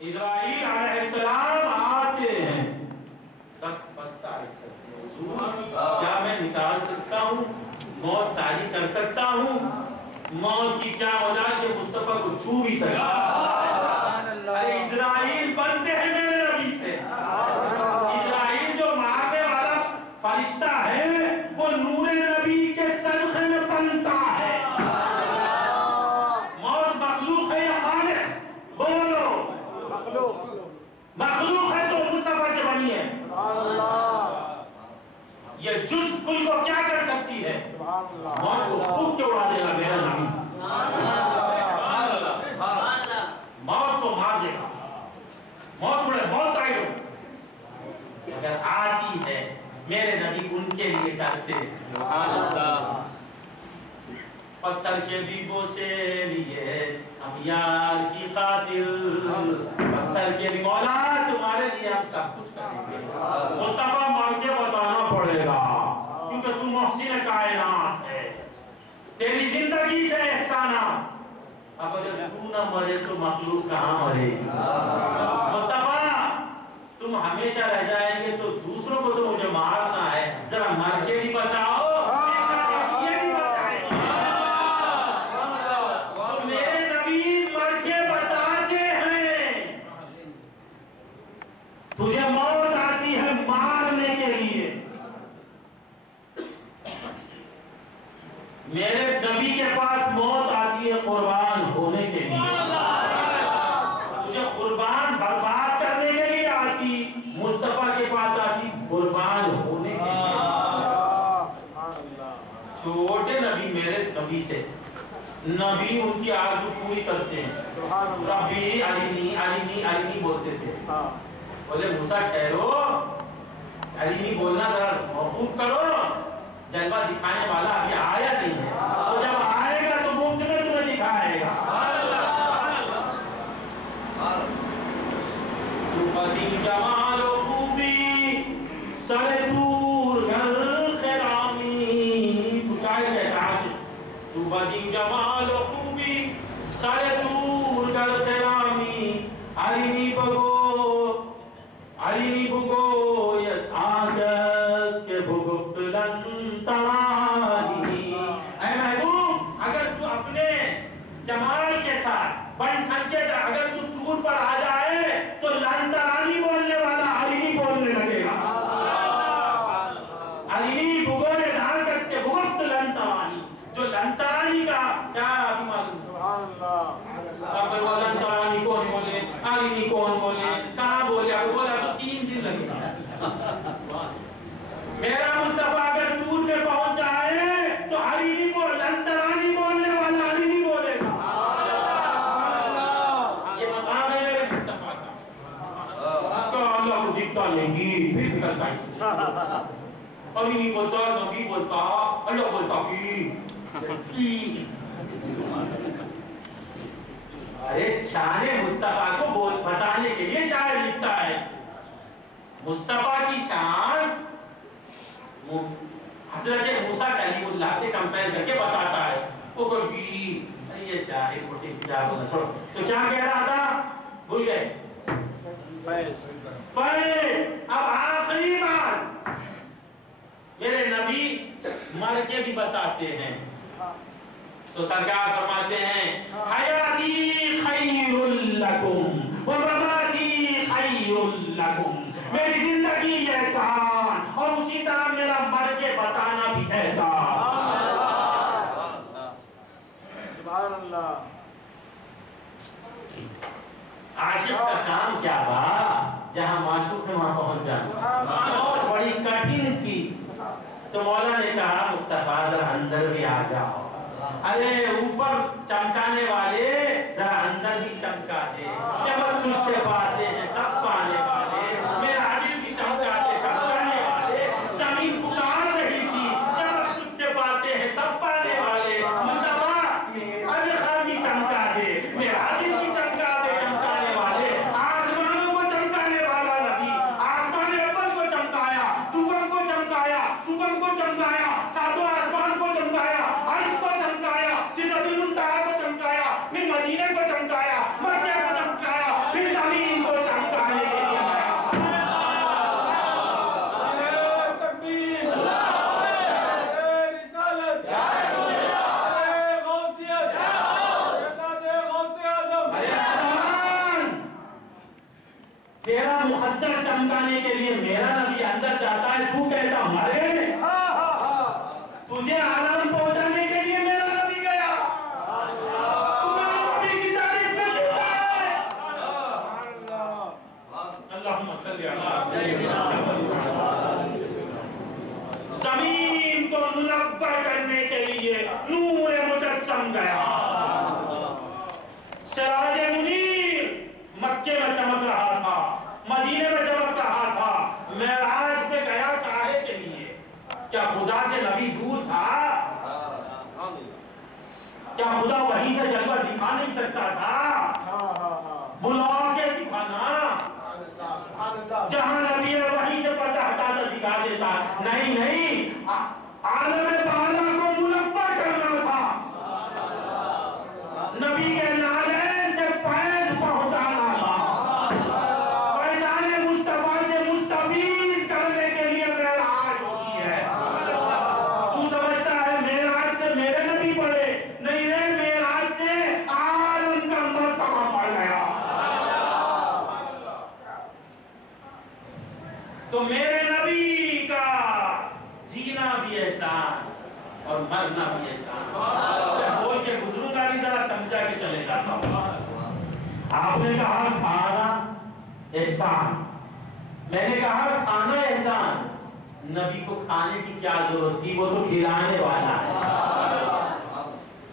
اسرائیل علیہ السلام آتے ہیں، بستا اس کرتے حضور کیا میں نکال سکتا ہوں، موت طاری کر سکتا ہوں؟ موت کی کیا وجہ کہ مصطفیٰ کو چھو بھی سکتا؟ ارے اسرائیل بنتے ہیں میرے نبی سے، اسرائیل جو مارنے والا فرشتہ ہے وہ نور نبی کے صدقے میں بنتا ہے۔ موت مخلوق ہے یا خالق؟ بولو مخلوق ہے تو مصطفیٰ سے بنی ہے۔ یہ جز کل کو کیا کر سکتی ہے؟ موت کو پھونک کے اڑا دے گا میرا نبی، موت کو مار دے گا، موت تھوڑے بہت آئی ہو اگر آتی ہے میرے نبی ان کے لیے کرتے پتھر کے بیبوں سے لیے ہم یار کی خاطر، پتھر کے بھی مولا تمہارے لیے ہم سب کچھ کریں گے۔ مصطفیٰ مار کے بتانا پڑے گا کیونکہ تو محسن کائنات ہے، تیری زندگی سے احسانات، اب اگر تو نہ مرے تو مخلوق کہاں مرے گی؟ مصطفیٰ تم ہمیشہ رہ جائیں گے تو دوسروں کو تو مجھے مارنا ہے، ذرا مر کے بھی بتاؤ، تجھے موت آتی ہے مارنے کے لیے، میرے نبی کے پاس موت آتی ہے قربان ہونے کے لیے، تجھے قربان برباد کرنے کے لیے آتی، مصطفیٰ کے پاس آتی قربان ہونے کے لیے۔ چھوٹے نبی میرے نبی سے، نبی ان کی آرزو پوری کرتے ہیں، ربی ارینی ارینی ارینی بولتے تھے، بولے موسیٰ ٹھہرو، ارینی بولنا ذرا موقوف کرو، جلوہ دکھانے والا ابھی آیا نہیں ہے، وہ جب آئے گا تو مفت میں تمہیں دکھائے گا۔ تو قدیم جمال و خوبی سر دور گھر خرامی، کچھ آئے کہتا عاشق، تو قدیم جمال و خوبی سر دور گھر خرامی، ارینی بگو ارینی بگویت آگست کے بگفت لن ترانی، اے محبوب اگر تو اپنے جمال کے ساتھ بن ٹھن کے اگر تو دور پر آ جائے تو لن ترانی بولنے والا ارینی بولنے لگے گا، ارینی بگویت آگست کے بگفت لن ترانی، جو لن ترانی کا کیا ابھی معلوم اب وہ لن ترانی کون بولے، ارینی کون بولے، کہاں بولے، اب بولا تو 3 دن لگے گا۔ میرا مصطفیٰ اگر دور میں پہنچ جائے تو ارینی بول، لن ترانی بولنے والا ارینی بولے گا، یہ مقام ہے میرے مصطفیٰ کا، تو اللہ کو دکھتا نہیں پھر نکلتا ہے، ارینی بولتا نبی بولتا اللہ بولتا کی، ارے شان مصطفیٰ کو بتانے کے لیے شاعر لکھتا ہے، مصطفیٰ کی شان حضرت موسیٰ کلیم اللہ سے کمپیر کر کے بتاتا ہے، وہ کوئی یہ چاہے موٹی کیا بولنا چھوڑو، تو کیا کہہ رہا تھا بھول گئے؟ فیض۔ اب آخری بات میرے نبی مر کے بھی بتاتے ہیں، تو سرکار فرماتے ہیں حیاتی خیر لکم و مماتی خیر لکم، میری زندگی احسان اور اسی طرح میرا مر کے بتانا بھی احسان۔ سبحان اللہ۔ عاشق کا کام کیا با، جہاں معشوق ہے وہاں پہنچ جانا، اور بڑی کٹھن تھی، تو مولا نے کہا مصطفیٰ ذرا اندر بھی آ جاؤ، ارے اوپر چمکانے والے ذرا اندر بھی چمکا دے، چمک تجھ سے باتیں ہیں سب پانے والے، میرا دل بھی چمکا دے سب کرنے والے، زمین پکار رہی تھی چمک تجھ سے باتیں ہیں سب پانے والے، مصطفیٰ ابھی خان بھی چمکا دے، میرا دل بھی چمکا دے چمکانے والے، آسمانوں کو چمکانے والا نبی، آسمان اول کو چمکایا، دوم کو چمکایا، سوم کو چمکایا، ساتوں آسمان کو چمکایا، عرش کو چمکایا، سدرۃ المنتہا کو چمکایا، پھر مدینے کو چمکایا، مکہ کو چمکایا، پھر زمین تیرا مقدر چمکانے کے لیے میرا نبی اندر جاتا ہے، تو کہتا مر گئے، تجھے آرام پہنچانے کے لیے میرا نبی گیا، تمہارے نبی کی تعریف سے چھوٹا ہے۔ اللہم صلی علی سیدنا محمد۔ زمین کو منور کرنے کے لیے نور مجسم گیا، سراج منیر مکے میں چمک رہا تھا، مدینے میں چمک رہا تھا، معراج پہ گیا کاہے کے لیے؟ کیا خدا سے نبی دور تھا؟ کیا خدا وہیں سے جلوہ دکھا نہیں سکتا تھا؟ بلا کے دکھانا، جہاں نبی ہے وہیں سے پردہ ہٹاتا دکھا دیتا، نہیں عالم بالا کو منور کرنا تھا، نبی کے نالین سے فیض پہنچانا تھا، فیضان مصطفیٰ سے مستفیض کرنے کے لیے معراج ہوتی ہے۔ تو سمجھتا ہے معراج سے میرے نبی پڑھے، نہیں رہے، معراج سے عالم کا مرتبہ پڑھ گیا۔ تو میرے نبی کا جینا بھی احسان اور مرنا بھی احسان۔ بول کے گزروں گا بھی ذرا سمجھا کے چلے جاتا ہوں۔ آپ نے کہا کھانا احسان، میں نے کہا کھانا احسان، نبی کو کھانے کی کیا ضرورت تھی؟ وہ تو کھلانے والا ہے،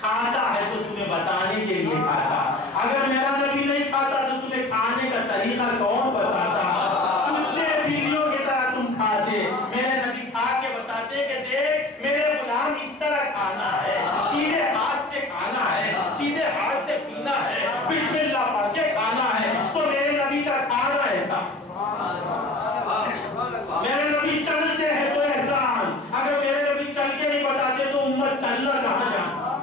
کھاتا ہے تو تمہیں بتانے کے لیے کھاتا۔ اگر میرا نبی نہیں کھاتا تو تمہیں کھانے کا طریقہ کون بتاتا؟ کتے بلیوں کی طرح تم کھاتے، میرے نبی کھا کے بتاتے کہ دیکھ میرے غلام اس طرح کھانا ہے، سیدھے ہاتھ سے کھانا ہے، سیدھے ہاتھ سے پینا ہے، بسم اللہ پڑھ کے کھانا ہے۔ تو میرے نبی کا کھانا ایسا، میرے نبی چلتے ہیں تو احسان، اگر میرے نبی چل کے نہیں بتاتے تو امت چلنا کہاں جاتا؟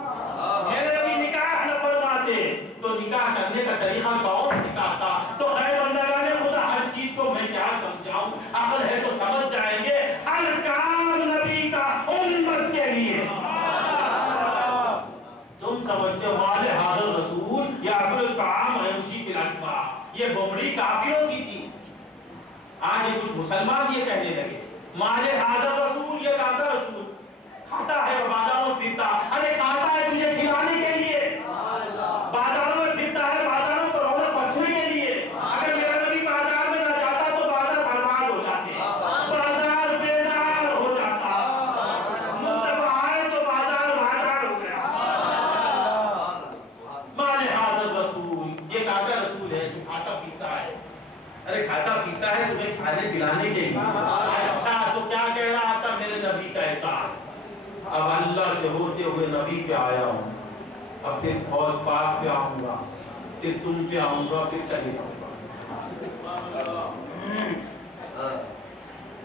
میرے نبی نکاح نہ فرماتے تو نکاح کرنے کا طریقہ کون سکھاتا؟ تو خیر بندگان خدا، ہر چیز کو میں کیا سمجھاؤں، عقل ہے تو سمجھ جائیں گے، ہر کام نبی کا امت کے لیے۔ تم سمجھتے ہو مال حاضر رسول یا ابر الطعام ویمشی فی الاسواق، یہ بمڑی کافروں کی تھی۔ آج یہ کچھ مسلمان یہ کہنے لگے مال حاضر رسول، یہ کہتا رسول کھاتا ہے اور بازاروں میں پھرتا، ارے کھاتا ہے تجھے کھلانے کے لیے، بازاروں میں پھرتا ہے بازاروں کو رونق بخشنے کے لیے۔ اگر میرا نبی بازار میں نہ جاتا تو بازار برباد ہو جاتے، بازار بیزار ہو جاتا، مصطفیٰ آئے تو بازار بازار ہو گیا۔ مال حاضر رسول، یہ کہتا رسول ہے جو کھاتا پیتا ہے، ارے کھاتا پیتا ہے تمہیں کھانے پلانے کے لیے۔ اچھا تو کیا کہہ رہا تھا میرے نبی کا احساس؟ اب اللہ سے ہوتے ہوئے نبی پہ آیا ہوں، اب پھر فوج پاک پہ آؤں گا، پھر تم پہ آؤں گا، پھر چلے جاؤں گا۔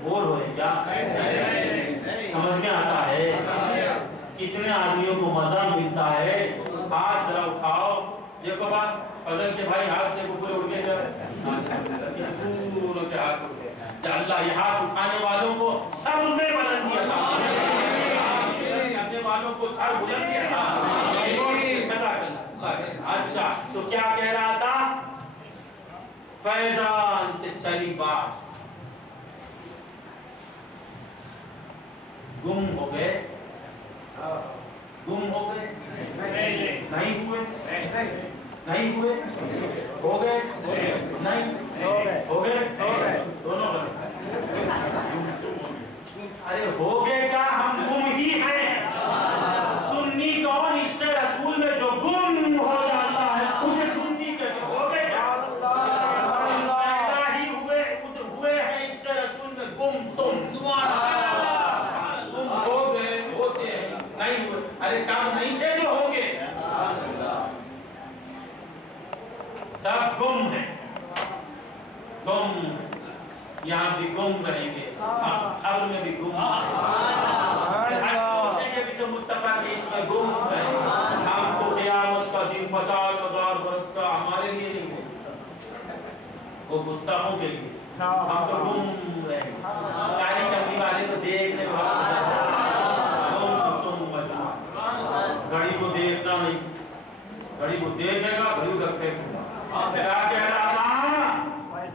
بور ہوئے کیا؟ سمجھ میں آتا ہے کتنے آدمیوں کو مزہ ملتا ہے؟ ہاتھ ذرا اٹھاؤ، دیکھو بات فضل کے بھائی ہاتھ دیکھو پورے اٹھ گئے سر، پوروں کے ہاتھ اٹھ گئے۔ یا اللہ یہ ہاتھ اٹھانے والوں کو سب میں بلندی عطا کرنے والوں کو سر بلندی عطا۔ اچھا تو کیا کہہ رہا تھا؟ فیضان سے چلی بات، گم ہو گئے، گم ہو گئے، نہیں ہوئے، نہیں ہوئے، ہو گئے، نہیں ہو گئے، دونوں غلط۔ ارے ہو گئے کیا، ہم گم ہی ہیں۔ سنی کون؟ عشق رسول میں جو گم ہو جاتا ہے اسے سنی کہتے ہیں۔ ہو گئے کیا؟ پیدا ہی ہوئے ہیں عشق رسول میں گم سن، گم ہو گئے، ہوتے ہیں، نہیں ہوئے۔ ارے کام نہیں تھے جو ہو گئے، سب گم ہیں، گم یہاں بھی گم رہیں گے، قبر میں بھی گم رہیں گے، حج پہنچیں گے بھی تو مصطفیٰ کی عشق میں گم رہیں گے۔ ہم کو قیامت کا دن 50,000 برس کا ہمارے لیے نہیں ہے، وہ گستاخوں کے لیے، ہم تو گم رہیں گے۔ کالی چمڑی والے کو دیکھنے کو گم سم مجموعہ، گھڑی کو دیکھنا نہیں، گھڑی کو دیکھے گا گھڑی کو پھینکے گا۔ کیا کہہ رہا تھا؟